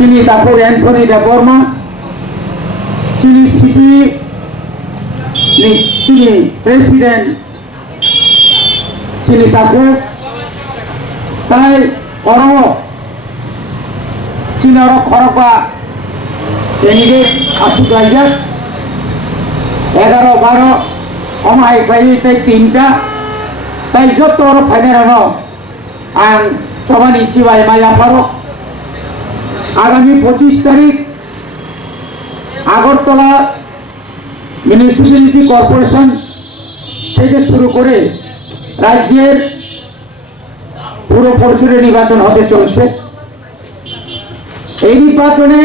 তিনি তারপর অ্যান্থনি বর্মা, তিনি সিপি, তিনি প্রেসিডেন্ট, তিনি তারপর তাই অরম চীন খরকা ক্যান্ডিডেট আসুক রাজ্য 11-12 অমাই তাই তিনটা তাই যত ফাইনাল आं चबानी चिबाई माया फारो आगामी 25 तारीख আগরতলা মিউনিসিপ্যালিটি কর্পোরেশন থেকে শুরু করে রাজ্যের পুরো পরিষদের নির্বাচন হতে চলছে। এই নির্বাচনে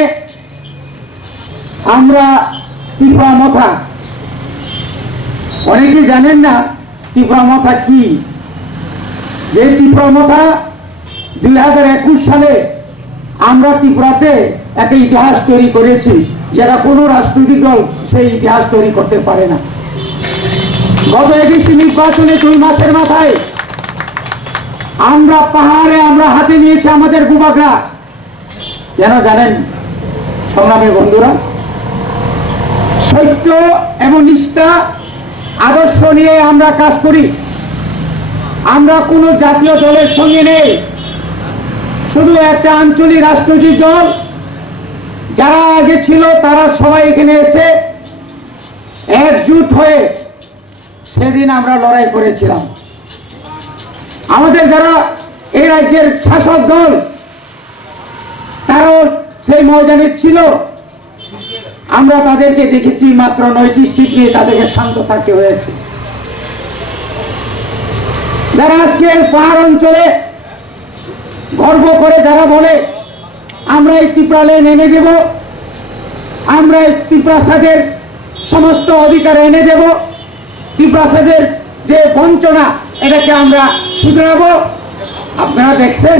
আমরা ত্রিপুরা মথা, অনেকে জানেন না ত্রিপুরা মথা কি। যে ত্রিপুরা মথা 2021 সালে আমরা ত্রিপুরাতে একটা ইতিহাস তৈরি করেছি, যেটা কোনো রাজনৈতিক দল সেই ইতিহাস তৈরি করতে পারে না। গত 21 নির্বাচনে 2 মাসের মাথায় আমরা পাহাড়ে আমরা হাতে নিয়েছি আমাদের ভূভাগরা। কেন জানেন সংগ্রামী বন্ধুরা? সত্য এবং নিষ্ঠা আদর্শ নিয়ে আমরা কাজ করি। আমরা কোনো জাতীয় দলের সঙ্গে নেই, শুধু একটা আঞ্চলিক রাজনৈতিক দল যারা আগে ছিল তারা সবাই এখানে এসে একজুট হয়ে সেদিন আমরা লড়াই করেছিলাম। আমাদের যারা এই রাজ্যের শাসক দল তারাও সেই ময়দানে ছিল। আমরা তাদেরকে দেখেছি মাত্র 9টি সিট নিয়ে তাদেরকে শান্ত থাকতে হয়েছে। যারা আজকে পাহাড় অঞ্চলে গর্ব করে যারা বলে আমরা এই ত্রিপুরা লেন এনে দেব, আমরা এই ত্রিপ্রাসাদের সমস্ত অধিকার এনে দেব, ত্রিপ্রাসাদের যে বঞ্চনা এটাকে আমরা শুধরাবো। আপনারা দেখছেন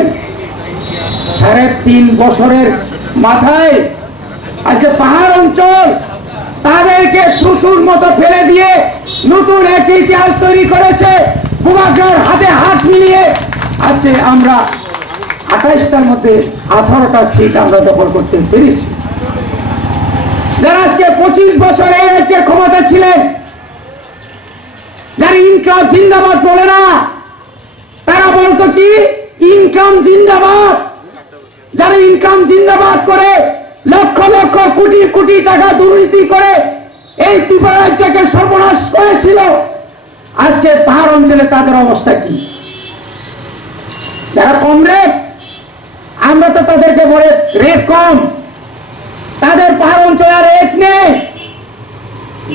3.5 বছরের মাথায় আজকে পাহাড় অঞ্চল তাদেরকে থুতুর মতো ফেলে দিয়ে নতুন এক ইতিহাস তৈরি করেছে। ভূভাগরার হাতে হাত মিলিয়ে আজকে আমরা 28টার মধ্যে 18টা সিট আমরা দখল করতে পেরেছি। যারা আজকে 25 বছর এই রাজ্যের ক্ষমতা ছিলেন, যারা ইনকাম জিন্দাবাদ বলে না, তারা বলতো কি ইনকাম জিন্দাবাদ। যারা ইনকাম জিন্দাবাদ করে লক্ষ লক্ষ কোটি কোটি টাকা দুর্নীতি করে এই ত্রিপুরা রাজ্যকে সর্বনাশ করেছিল, আজকে পাহাড় অঞ্চলে তাদের অবস্থা কি? যারা কম রেট, আমরা তো তাদেরকে বলে রেট কম, তাদের পাহাড় অঞ্চলে রেট নেই।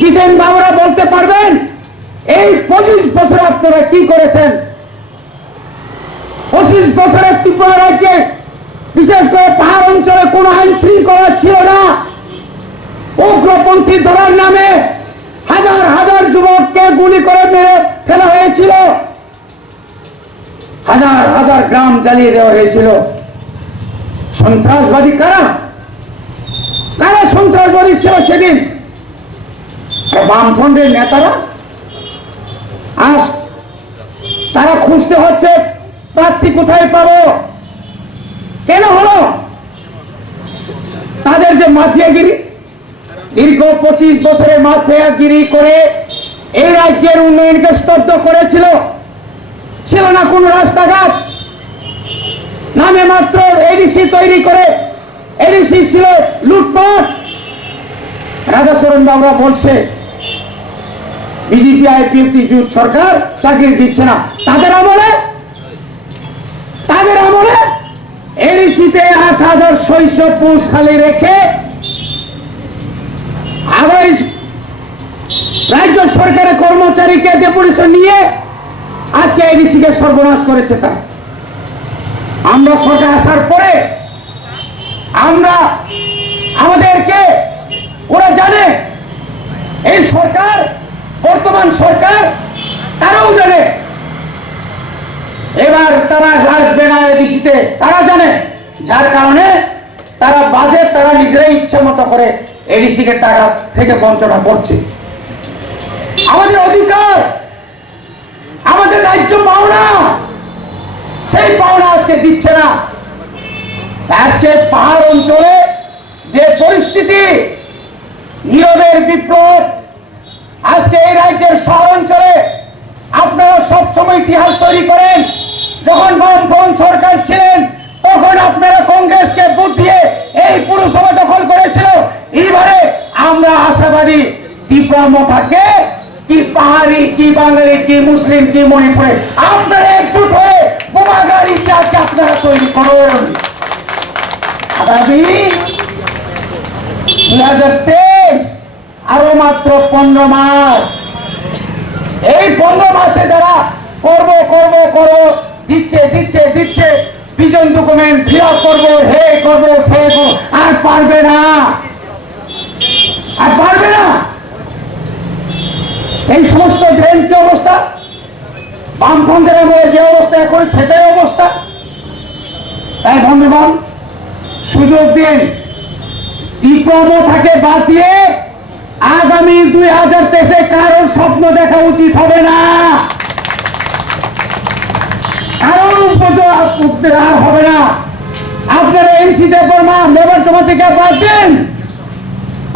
জিতেন বাবুরা বলতে পারবেন এই 25 বছর আপনারা কি করেছেন? 25 বছরের ত্রিপুরা রাজ্যে বিশেষ করে পাহাড় অঞ্চলে কোন আইন শৃঙ্খলা ছিল না। উগ্রপন্থী ধরার নামে হাজার হাজার যুবককে গুলি করে মেরে ফেলা হয়েছিল, হাজার হাজার গ্রাম জ্বালিয়ে দেওয়া হয়েছিল। সন্ত্রাসবাদী কারা? কারা সন্ত্রাসবাদী ছিল সেদিন? বামফ্রন্টের নেতারা। আজ তারা খুঁজতে হচ্ছে প্রার্থী কোথায় পাবো। কেন হলো? তাদের যে মাফিয়াগিরি, দীর্ঘ 25 বছরের মাফিয়াগিরি করে এই রাজ্যের উন্নয়নকে স্তব্ধ করেছিল। ছিল না কোনো রাস্তাঘাট, নামে মাত্র এডিসি তৈরি করে, এডিসি ছিল লুটপাট। রাজাচরণ বাবুরা বলছে বিজেপি আইপিএফটি জোট সরকার চাকরি দিচ্ছে না। তাদের আমলে এডিসিতে 8,600 পোস্ট খালি রেখে আবার রাজ্য সরকারের কর্মচারীকে ডেপুটেশন নিয়ে আজকে এডিসিকে সর্বনাশ করেছে। তারা আমরা সরকার আসার পরে আমাদেরকে ওরা জানে, এই সরকার বর্তমান সরকার তারাও জানে এবার তারা আসবে না এডিসিতে, তারা জানে। যার কারণে তারা বাজেট তারা নিজেরাই ইচ্ছা মতো করে এডিসিকে টাকা থেকে বঞ্চনা করছে। আমাদের অধিকার, আমাদের রাজ্য পাওনা, সেই পাওনা আজকে দিচ্ছে না। আজকে পাহাড় অঞ্চলে যে পরিস্থিতি, নীরবের বিপ্লব, আজকে এই রাজ্যের শহর অঞ্চলে আপনারা সবসময় ইতিহাস তৈরি করেন। যখন বামফ্রন্ট সরকার ছিলেন তখন আপনারা কংগ্রেসকে ভোট দিয়ে এই পুরসভা দখল করেছিল। এইবারে আমরা আশাবাদী ত্রিপুরা থাকে কি পাহাড়ি কি বাঙালি কি মুসলিম কি মণিপুরে আপনারা একজুট হয়ে বোমাগার ইতিহাসকে আপনারা তৈরি করুন। আগামী 2023 আরো মাত্র 15 মাস। এই 15 মাসে যারা করব করব করব দিচ্ছে দিচ্ছে দিচ্ছে ভিজন ডকুমেন্ট ফিল আপ করবো, হে করবো সে আর পারবে না, আর পারবে না। এই সমস্ত ড্রেন কি অবস্থা, বামফ্রন্টের আমলে যে অবস্থা এখন সেটাই অবস্থা। তাই বন্ধুগণ, সুযোগ দিন, ত্রিপুরা থাকে বাদ দিয়ে আগামী 2023-এ কারোর স্বপ্ন দেখা উচিত হবে না, কারোর আর হবে না। আপনারা এনসি দেববর্মা মেয়র জমা থেকে বাদ দিন।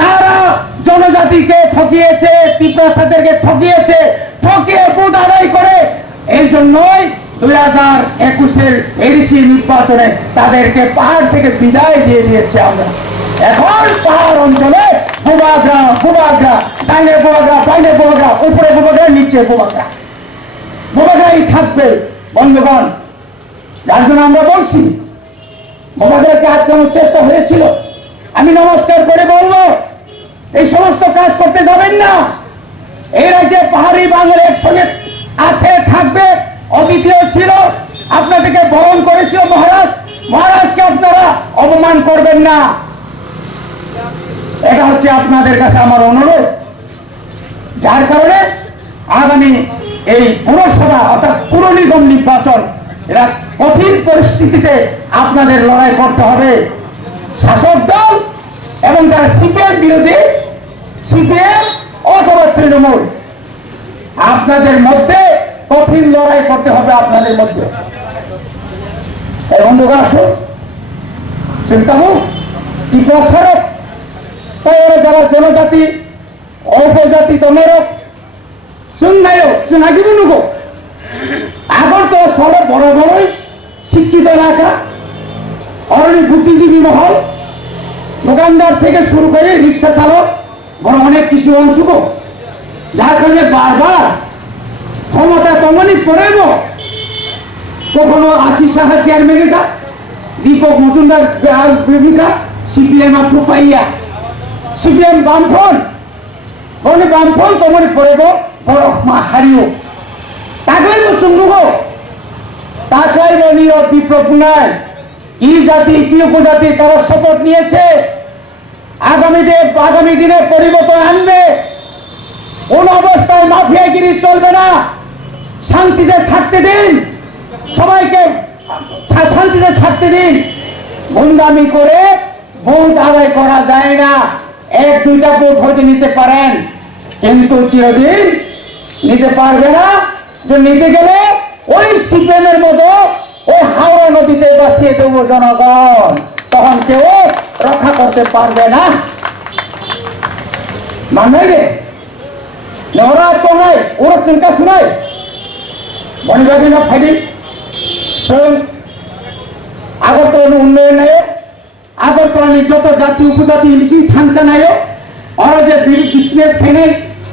তারা জনজাতিকে ঠকিয়েছে, ত্রিপুরাসাদেরকে ঠকিয়েছে, ঠকিয়ে ভোট আদায় করে। এই জন্যই 2021-এর এডিসি নির্বাচনে তাদেরকে পাহাড় থেকে বিদায় দিয়ে দিয়েছে আমরা। এখন পাহাড় অঞ্চলে বোমাগ্রা বোমাগ্রা, ডাইনে বোমাগ্রা বাইনে বোমাগ্রা, উপরে বোমাগ্রা নিচে বোমাগ্রা, বোমাগ্রাই থাকবে। বন্ধুগণ, যার জন্য আমরা বলছি বোমাগ্রাকে আটকানোর চেষ্টা হয়েছিল। আমি নমস্কার করে বলবো, এই সমস্ত কাজ করতে যাবেন না। এই রাজ্যে পাহাড়ি বাঙালি একসঙ্গে আছে, থাকবে, অদ্বিতীয় ছিল, আপনাদেরকে বরণ করেছিল মহারাজ। মহারাজকে আপনারা অপমান করবেন না, এটা হচ্ছে আপনাদের কাছে আমার অনুরোধ। যার কারণে আগামী এই পুরসভা অর্থাৎ পুর নিগম নির্বাচন, এরা কঠিন পরিস্থিতিতে আপনাদের লড়াই করতে হবে। শাসক দল এবং যারা সিপিএম বিরোধী, সিপিএম অথবা তৃণমূল, আপনাদের মধ্যে কঠিন লড়াই করতে হবে আপনাদের মধ্যে। এই বন্ধুরা আসুন, চিন্তামুখ ত্রিপ্রাসারক, তাই ওরা যারা জনজাতি উপজাতি তমেরক শুননায়ক শুনাগিব নুগো আগরতলা শহরে বড় বড়ই শিক্ষিত এলাকা, অরণ্য বুদ্ধিজীবী মহল, দোকানদার থেকে শুরু করে রিক্সা চালক, বড় অনেক কিছু অংশুক, যার কারণে বারবার ক্ষমতা তমনি পড়েব। কখনো আশিস সাহা চেয়ারম্যানিকা, দীপক মজুমদার প্রেমিকা, সিপিএম আপু পাইয়া, সিপিএম বামফ্রন্ট, বলে বামফ্রন্ট তমনি পড়েব বড় মা হারিও। তাকলাই চুঙ্গুগ, তাকলাই বলিও বিপ্লব নাই। কি জাতি কি উপজাতি তারা শপথ নিয়েছে আগামী দিনে পরিবর্তন আনবে। কোন অবস্থায় মাফিয়াগিরি চলবে না। শান্তিতে থাকতে দিন, সবাইকে শান্তিতে থাকতে দিন। গুন্ডামি করে ভোট আদায় করা যায় না। 1-2টা ভোট হয়তো নিতে পারেন, কিন্তু চিরদিন নিতে পারবে না। যে নিতে গেলে ওই সিপিএম এর মতো ওই হাওড়া নদীতে বাঁচিয়ে দেবো জনগণ, তখন কেউ রক্ষা করতে পারবে না। মানে রে ওরা তো নাই, ওরা চিন্তা শোনায় বনিবাদী না ফাইদি স্বয়ং আগরতলা উন্নয়ন নায়ক, আগরতলা যত জাতি উপজাতি মিশি থানচা নায়ক, ওরা যে বিজনেস খাই নাই,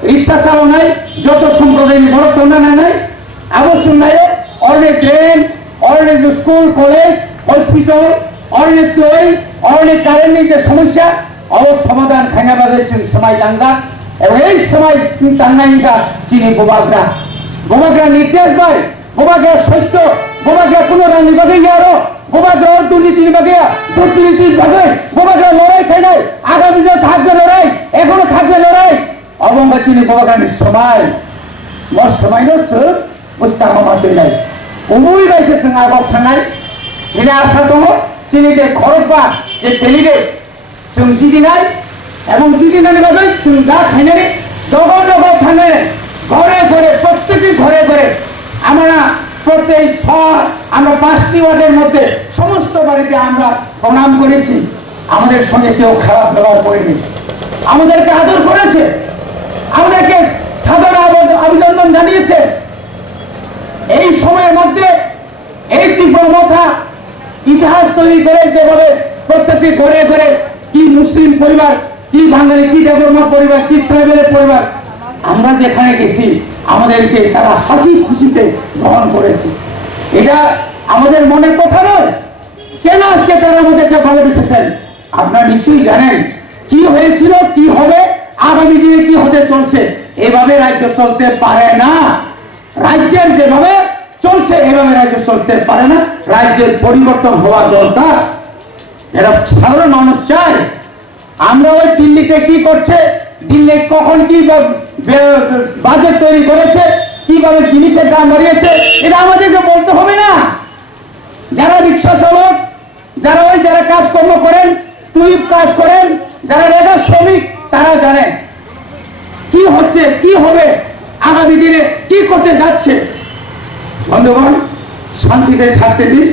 রিক্সা চালাও নাই, যত সম্প্রদায় বরফ তোমরা নাই, আবর্ষণ নায়ক, অনেক ড্রেন, অনেক স্কুল কলেজ হসপিটাল, অনেক তৈ, অনেক কারেন্টের যে সমস্যা অবশ্য সমাধান ভেঙে বাজাইছেন সময় দাঙ্গা। এবং এই সময় তান্নাইকা চিনি বোমাগ্রা, বোমাগ্রা নির্দেশ ভাই, বোমাগ্রা সত্য, বোমাগ্রা কোনো রানী বাগে আরো, বোমাগ্রা দুর্নীতির বাগে, দুর্নীতির বাগে, বোমাগ্রা লড়াই খাই নাই। আগামী দিনে থাকবে লড়াই, এখনো থাকবে লড়াই। অবঙ্গা চিনি বোমাগ্রানির সময় মর সময় নচ্ছে বুঝতে আমাদের নাই। উমুই বাইসে जों आगाव थांनाय दिनै आसा दङ दिनै जे खरबा जे डेलिगेट जों जिदिनाय এবং जिदिनायनि बागै जों जा खायनानै जगाव जगाव थाङो घरे घरे प्रत्येकটি ঘরে ঘরে আমরা প্রত্যেক আমরা 5টি ওয়ার্ডের মধ্যে সমস্ত বাড়িতে আমরা প্রণাম করেছি। আমাদের সঙ্গে কেউ খারাপ ব্যবহার করেনি, আমাদেরকে আদর করেছে, আমাদেরকে সাদর অভিনন্দন জানিয়েছে। এই সময়ের মধ্যে এই তীব্রমথা ইতিহাস তৈরি করে যেভাবে প্রত্যেকটি ঘরে ঘরে কি মুসলিম পরিবার, কি বাঙালি, কি দেববর্মা পরিবার, কি ট্রাইবেলের পরিবার, আমরা যেখানে গেছি আমাদেরকে তারা হাসি খুশিতে গ্রহণ করেছে। এটা আমাদের মনের কথা নয়। কেন আজকে তারা আমাদেরকে ভালোবেসেছেন? আপনারা নিশ্চয়ই জানেন কি হয়েছিল, কি হবে, আগামী দিনে কি হতে চলছে। এভাবে রাজ্য চলতে পারে না। রাজ্যের যেভাবে চলছে এভাবে রাজ্য চলতে পারে না। রাজ্যের পরিবর্তন হওয়া দরকার, এটা সাধারণ মানুষ চায়। আমরা ওই দিল্লিতে কি করছে, দিল্লি কখন কি বাজেট তৈরি করেছে, কিভাবে জিনিসের দাম বাড়িয়েছে, এটা আমাদেরকে বলতে হবে না। যারা রিক্সা চালক, যারা কাজকর্ম করেন, টুইপ কাজ করেন, যারা রেগা শ্রমিক, তারা জানেন কি হচ্ছে, কি হবে, আগামী দিনে কি করতে যাচ্ছে। বন্ধুগণ, শান্তিতে থাকতে দিন,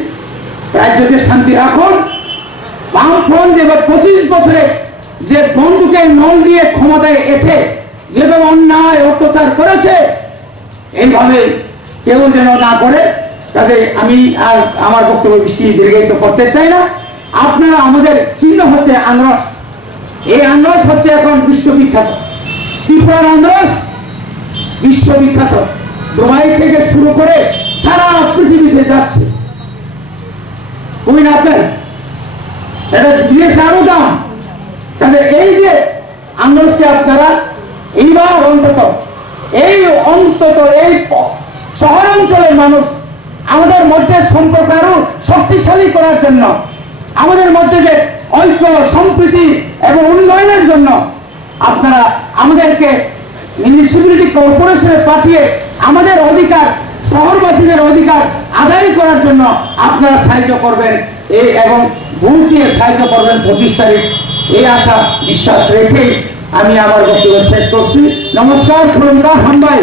রাজ্যকে শান্তি রাখুন। বামফ্রন্ট এবার 25 বছরে যে বন্দুকের নল দিয়ে ক্ষমতায় এসে যেভাবে অন্যায় অত্যাচার করেছে, এইভাবে কেউ যেন না করে। কাজে আমি আর আমার বক্তব্য বেশি দীর্ঘায়িত করতে চাই না। আপনারা, আমাদের চিহ্ন হচ্ছে আনারস। এই আনারস হচ্ছে এখন বিশ্ববিখ্যাত। ত্রিপুরার আনারস বিশ্ববিখ্যাত। দুবাই থেকে শুরু করে সারা পৃথিবীতে যাচ্ছে। কুইন আপেল, এটা বিদেশে আরো দাম। কাজে এই যে আনারসকে আপনারা এইবার অন্তত এই শহরাঞ্চলের মানুষ আমাদের মধ্যে সম্পর্ক আরো শক্তিশালী করার জন্য, আমাদের মধ্যে যে ঐক্য, সম্প্রীতি এবং উন্নয়নের জন্য আপনারা আমাদেরকে মিউনিসিপ্যালিটি কর্পোরেশনে পাঠিয়ে আমাদের অধিকার, শহরবাসীদের অধিকার আদায় করার জন্য আপনারা সাহায্য করবেন এবং ভোট দিয়ে সাহায্য করবেন 25 তারিখ। এই আশা বিশ্বাস রেখেই আমি আমার বক্তব্য শেষ করছি। নমস্কার, খোলঙ্কা হামবাই।